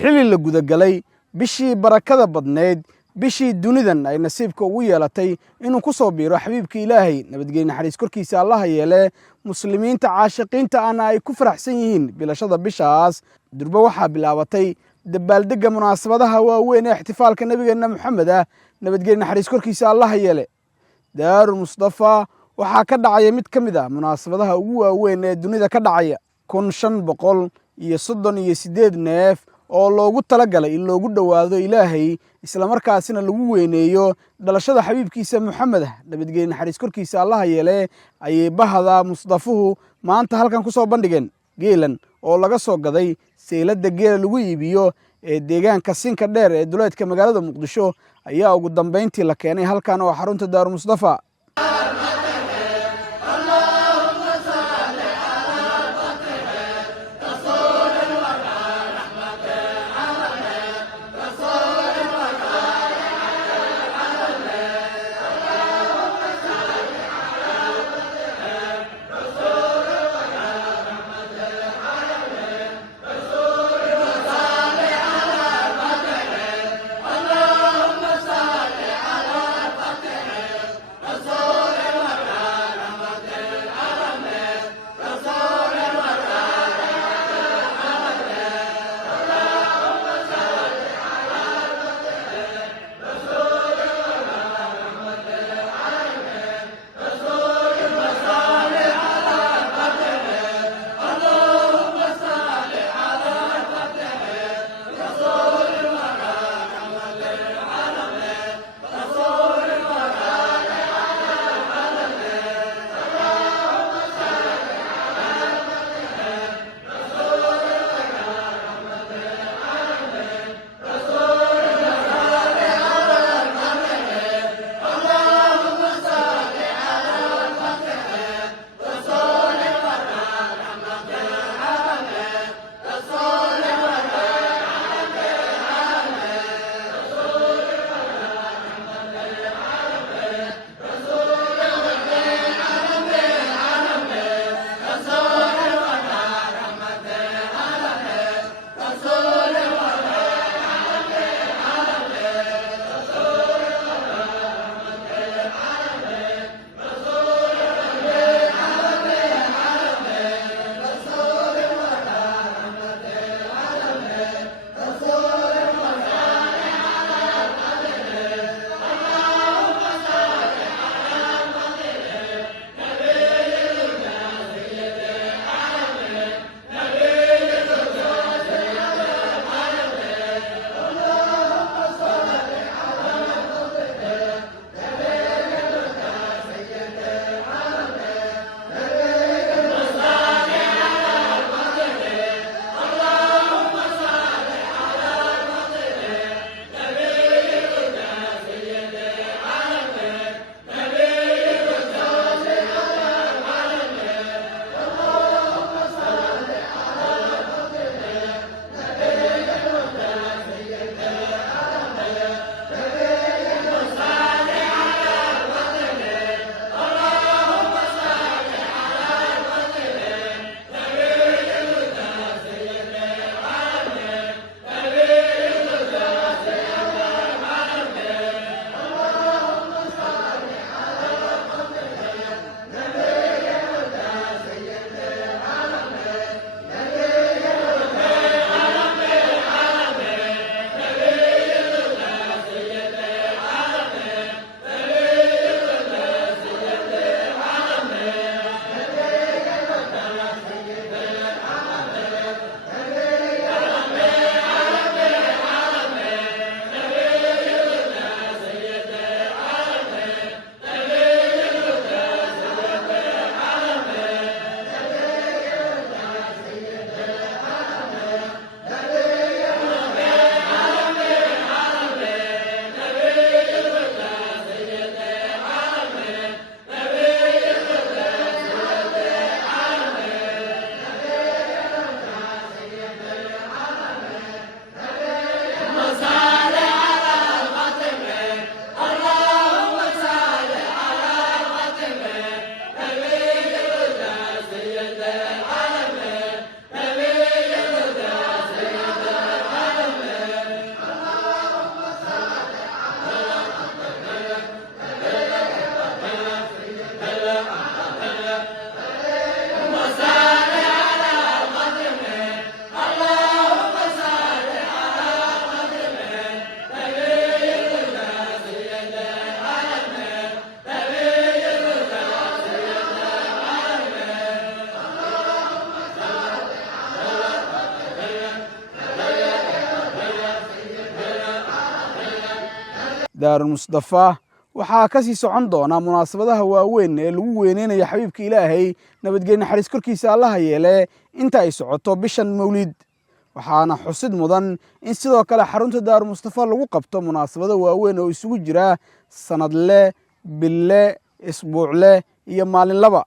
xili la gudagalay bishii barakada badneed bishii dunidan ay nasiibka ugu yeelatay inuu ku soo biiro xabiibka ilaahay nabadgelyo naxariis korkiisa allaha yeele muslimiinta caashiqiinta ana ay ku faraxsan yihiin bilashada bishaas durba waxaa bilaabatay dabaaldega munaasabadaha waaweyn ee ixtifaalka nabigeena maxamed ah nabadgelyo naxariis korkiisa allaha yeele daarul mustafa waxaa ka dhacaya mid ka mid ah munaasabadaha ugu waaweyn ee dunida ka dhacaya 1538 neef oo loogu talagalay in loogu dhowaado ilaahay isla markaasina lagu weyneeyo dhalashada xabiibkiisa maxamed ah nabadgelyo naxariis korkiisa allaha yeele ayay bahda mustafuhu maanta halkan ku soo bandhigeen geelan oo laga soo gaday seylada geela lagu iibiyo ee deegaanka sinka dheer ee duleedka magaalada muqdisho ayaa ugu dambeyntii la keenay halkan oo xarunta daarul mustafa daarulmustafa waxaa ka sii socon doona munaasabadaha waaweyn ee lagu weyneynayo xabiibka ilaahay nabadgelyo naxariis korkiisa allaha yeele inta ay socoto bishan mawlid waxaana xusid mudan in sidoo kale xarunta daarulmustafa lagu qabto munaasabado waaweyn oo isugu jira sanadle bille isbuucle iyo maalinlaba